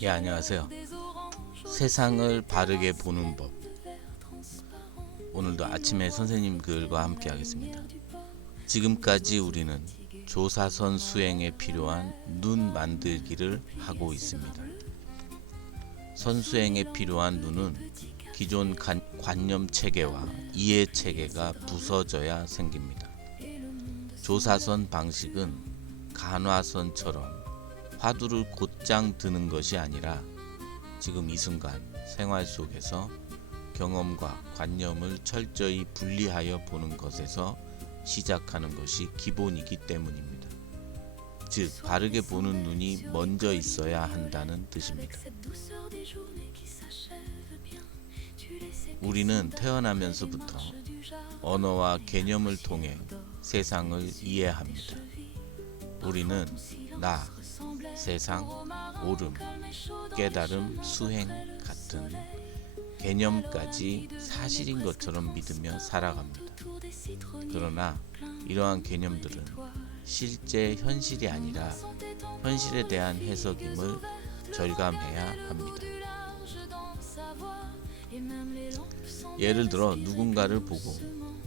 예, 안녕하세요. 세상을 바르게 보는 법. 오늘도 아침에 선생님 글과 함께 하겠습니다. 지금까지 우리는 조사선 수행에 필요한 눈 만들기를 하고 있습니다. 선수행에 필요한 눈은 기존 관념 체계와 이해 체계가 부서져야 생깁니다. 조사선 방식은 간화선처럼 화두를 곧장 드는 것이 아니라 지금 이 순간 생활 속에서 경험과 관념을 철저히 분리하여 보는 것에서 시작하는 것이 기본이기 때문입니다. 즉, 바르게 보는 눈이 먼저 있어야 한다는 뜻입니다. 우리는 태어나면서부터 언어와 개념을 통해 세상을 이해합니다. 우리는 나, 세상, 옳음, 깨달음, 수행 같은 개념까지 사실인 것처럼 믿으며 살아갑니다. 그러나 이러한 개념들은 실제 현실이 아니라 현실에 대한 해석임을 절감해야 합니다. 예를 들어 누군가를 보고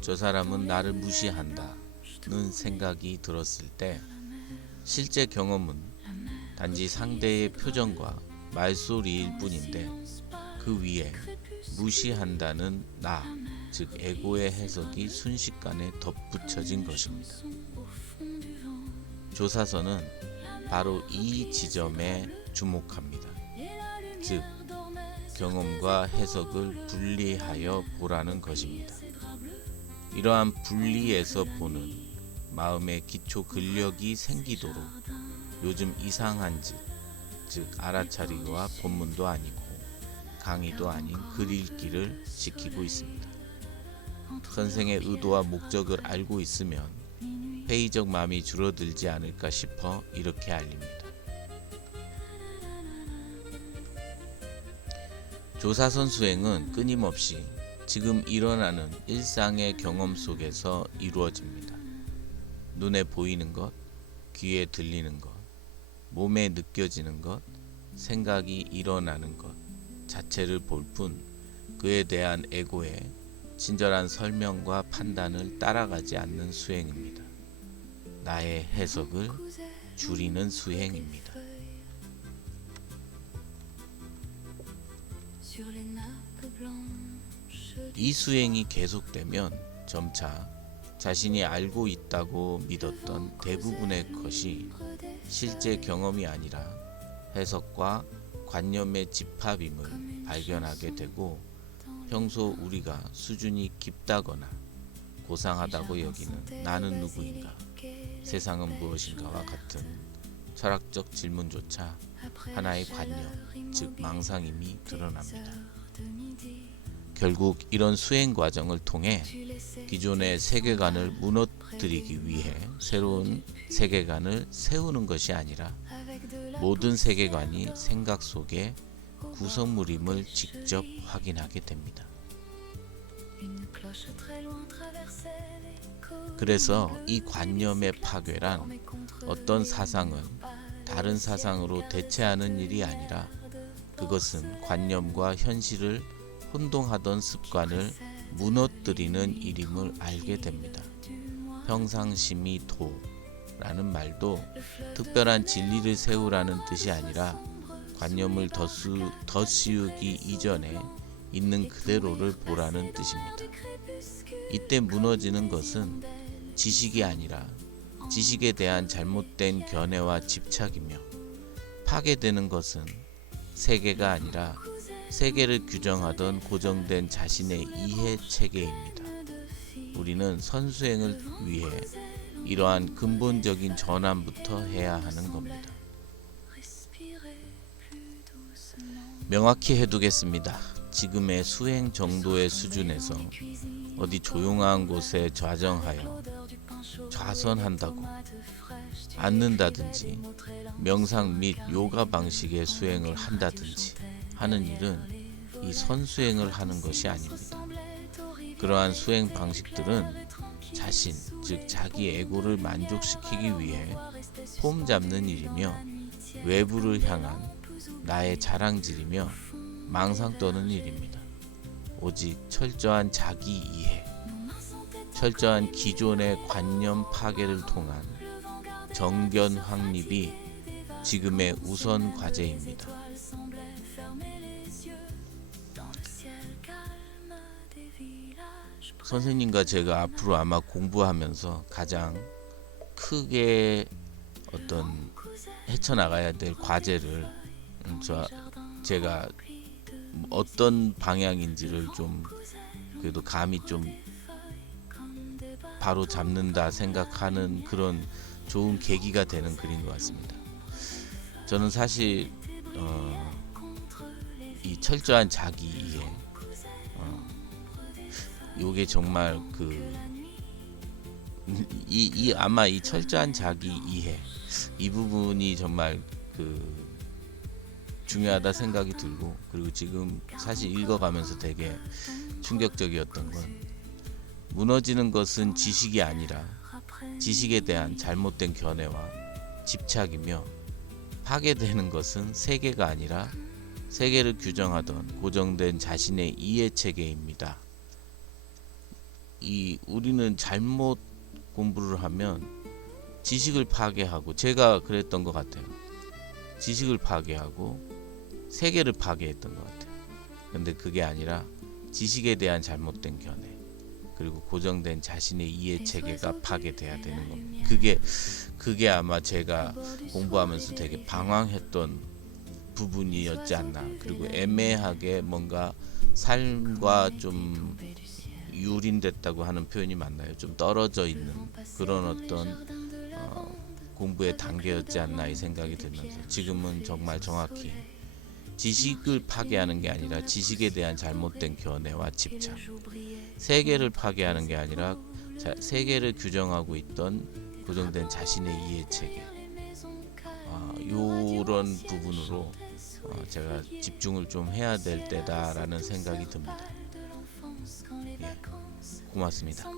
저 사람은 나를 무시한다는 생각이 들었을 때 실제 경험은 단지 상대의 표정과 말소리일 뿐인데 그 위에 무시한다는 나, 즉 에고의 해석이 순식간에 덧붙여진 것입니다. 조사서는 바로 이 지점에 주목합니다. 즉 경험과 해석을 분리하여 보라는 것입니다. 이러한 분리해서 보는 마음의 기초 근력이 생기도록 요즘 이상한 짓, 즉 알아차리기와 본문도 아니고 강의도 아닌 글 읽기를 시키고 있습니다. 선생의 의도와 목적을 알고 있으면 회의적 마음이 줄어들지 않을까 싶어 이렇게 알립니다. 조사선 수행은 끊임없이 지금 일어나는 일상의 경험 속에서 이루어집니다. 눈에 보이는 것, 귀에 들리는 것, 몸에 느껴지는 것, 생각이 일어나는 것 자체를 볼 뿐 그에 대한 에고의 친절한 설명과 판단을 따라가지 않는 수행입니다. 나의 해석을 줄이는 수행입니다. 이 수행이 계속되면 점차 자신이 알고 있다고 믿었던 대부분의 것이 실제 경험이 아니라 해석과 관념의 집합임을 발견하게 되고 평소 우리가 수준이 깊다거나 고상하다고 여기는 나는 누구인가, 세상은 무엇인가와 같은 철학적 질문조차 하나의 관념, 즉 망상임이 드러납니다. 결국 이런 수행 과정을 통해 기존의 세계관을 무너뜨리기 위해 새로운 세계관을 세우는 것이 아니라 모든 세계관이 생각 속의 구성물임을 직접 확인하게 됩니다. 그래서 이 관념의 파괴란 어떤 사상은 다른 사상으로 대체하는 일이 아니라 그것은 관념과 현실을 혼동하던 습관을 무너뜨리는 일임을 알게 됩니다. 평상심이 도라는 말도 특별한 진리를 세우라는 뜻이 아니라 관념을 덧씌우기 이전에 있는 그대로를 보라는 뜻입니다. 이때 무너지는 것은 지식이 아니라 지식에 대한 잘못된 견해와 집착이며 파괴되는 것은 세계가 아니라 세계를 규정하던 고정된 자신의 이해 체계입니다. 우리는 선수행을 위해 이러한 근본적인 전환부터 해야 하는 겁니다. 명확히 해두겠습니다. 지금의 수행 정도의 수준에서 어디 조용한 곳에 좌정하여 좌선한다고 앉는다든지 명상 및 요가 방식의 수행을 한다든지 하는 일은 이 선수행을 하는 것이 아닙니다. 그러한 수행 방식들은 자신, 즉 자기 에고를 만족시키기 위해 폼 잡는 일이며 외부를 향한 나의 자랑질이며 망상 떠는 일입니다. 오직 철저한 자기 이해, 철저한 기존의 관념 파괴를 통한 정견 확립이 지금의 우선 과제입니다. 선생님과 제가 앞으로 아마 공부하면서 가장 크게 어떤 헤쳐나가야 될 과제를 제가 어떤 방향인지를 좀 그래도 감이 좀 바로 잡는다 생각하는 그런 좋은 계기가 되는 글인 것 같습니다. 저는 사실 이 철저한 자기 이해, 요게 정말 아마 이 철저한 자기 이해 이 부분이 정말 중요하다 생각이 들고, 그리고 지금 사실 읽어가면서 되게 충격적이었던 건, 무너지는 것은 지식이 아니라 지식에 대한 잘못된 견해와 집착이며, 파괴되는 것은 세계가 아니라 세계를 규정하던 고정된 자신의 이해 체계입니다. 우리는 잘못 공부를 하면 지식을 파괴하고, 제가 그랬던 것 같아요. 지식을 파괴하고 세계를 파괴했던 것 같아요. 근데 그게 아니라 지식에 대한 잘못된 견해, 그리고 고정된 자신의 이해 체계가 파괴돼야 되는 겁니다. 그게 아마 제가 공부하면서 되게 방황했던 부분이었지 않나. 그리고 애매하게 뭔가 삶과 좀 유린됐다고 하는 표현이 맞나요? 좀 떨어져 있는 그런 어떤 공부의 단계였지 않나 이 생각이 들면서, 지금은 정말 정확히 지식을 파괴하는 게 아니라 지식에 대한 잘못된 견해와 집착, 세계를 파괴하는 게 아니라 세계를 규정하고 있던 고정된 자신의 이해 체계, 이런 부분으로 제가 집중을 좀 해야 될 때다라는 생각이 듭니다. 예, 고맙습니다.